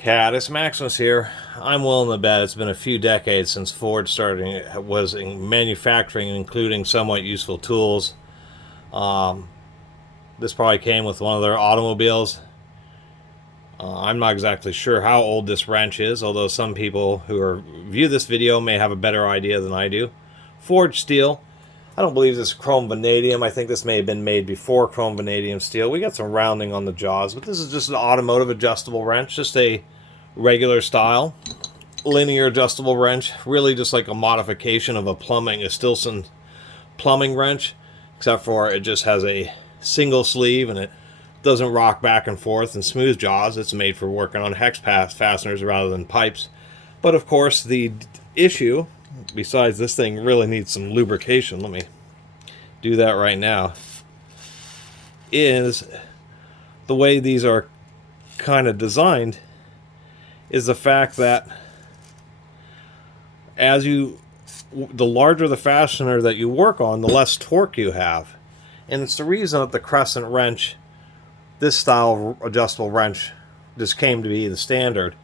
Catus, Maximus here. I'm willing to bet it's been a few decades since Ford was in manufacturing, including somewhat useful tools. This probably came with one of their automobiles. I'm not exactly sure how old this wrench is, although some people who view this video may have a better idea than I do. Forged steel. I don't believe this is chrome vanadium. I think this may have been made before chrome vanadium steel. We got some rounding on the jaws, but this is just an automotive adjustable wrench, just a regular style linear adjustable wrench, really just like a modification of a Stilson plumbing wrench, except for it just has a single sleeve and it doesn't rock back and forth and smooth jaws. It's made for working on hex fasteners rather than pipes. But of course, the issue, besides this thing really needs some lubrication, let me do that right now, is the way these are kind of designed is the fact that the larger the fastener that you work on, the less torque you have. And it's the reason that the crescent wrench, this style of adjustable wrench, just came to be the standard,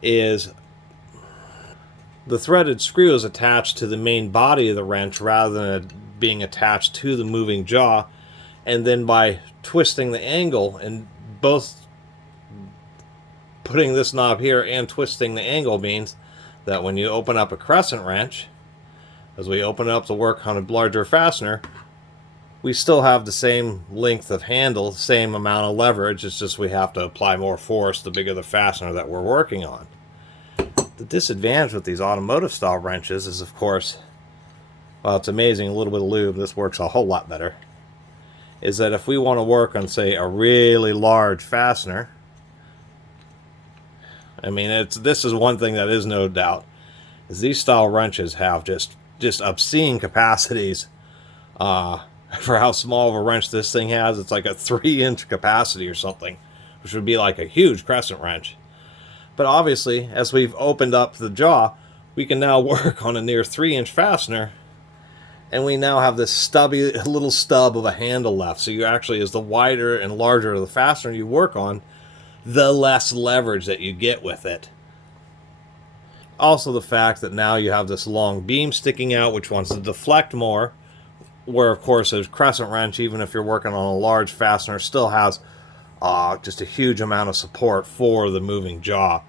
is the threaded screw is attached to the main body of the wrench rather than it being attached to the moving jaw. And then by twisting the angle, and both putting this knob here and twisting the angle, means that when you open up a crescent wrench, as we open it up to work on a larger fastener, we still have the same length of handle, same amount of leverage. It's just we have to apply more force the bigger the fastener that we're working on. The disadvantage with these automotive style wrenches is, of course, well, it's amazing, a little bit of lube, this works a whole lot better, is that if we want to work on, say, a really large fastener, I mean, this is one thing that is no doubt, is these style wrenches have just obscene capacities. For how small of a wrench this thing has, it's like a 3-inch capacity or something, which would be like a huge crescent wrench. But obviously, as we've opened up the jaw, we can now work on a near 3-inch fastener, and we now have this stubby little stub of a handle left. So you actually, as the wider and larger the fastener you work on, the less leverage that you get with it. Also the fact that now you have this long beam sticking out which wants to deflect more, where of course a crescent wrench, even if you're working on a large fastener, still has just a huge amount of support for the moving jaw.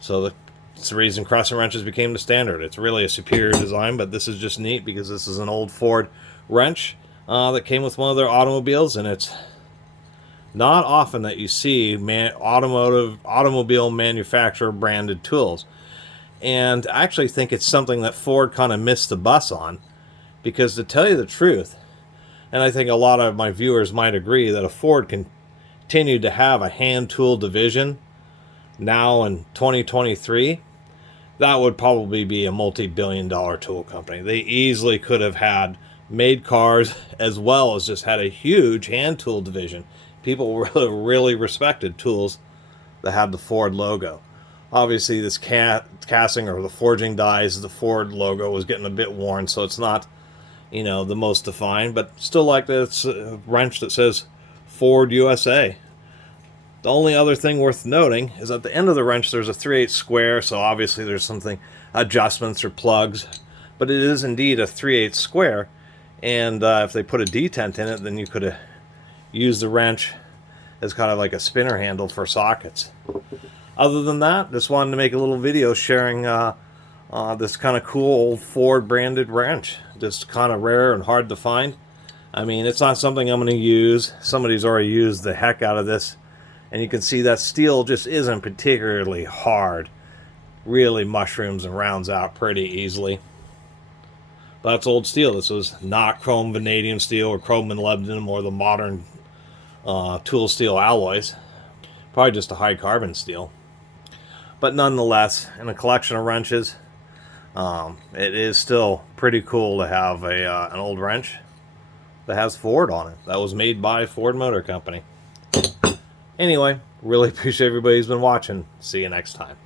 So it's the reason crescent wrenches became the standard. It's really a superior design, but this is just neat because this is an old Ford wrench that came with one of their automobiles, and it's not often that you see automobile manufacturer branded tools. And I actually think it's something that Ford kind of missed the bus on, because to tell you the truth, and I think a lot of my viewers might agree, that if Ford continued to have a hand tool division now in 2023, that would probably be a multi-billion-dollar tool company. They easily could have made cars as well as just had a huge hand tool division. People really respected tools that had the Ford logo. Obviously, this casting or the forging dies, the Ford logo was getting a bit worn, so it's not, the most defined, but still like this wrench that says Ford USA. The only other thing worth noting is at the end of the wrench there's a 3/8 square, so obviously there's something, adjustments or plugs, but it is indeed a 3/8 square, and if they put a detent in it, then you could have used the wrench as kind of like a spinner handle for sockets. Other than that, just wanted to make a little video sharing this kind of cool old Ford branded wrench. Just kind of rare and hard to find. I mean, it's not something I'm going to use. Somebody's already used the heck out of this. And you can see that steel just isn't particularly hard. Really mushrooms and rounds out pretty easily. But that's old steel. This was not chrome vanadium steel or chrome molybdenum or the modern tool steel alloys. Probably just a high carbon steel. But nonetheless, in a collection of wrenches, it is still pretty cool to have an old wrench that has Ford on it. That was made by Ford Motor Company. Anyway, really appreciate everybody who's been watching. See you next time.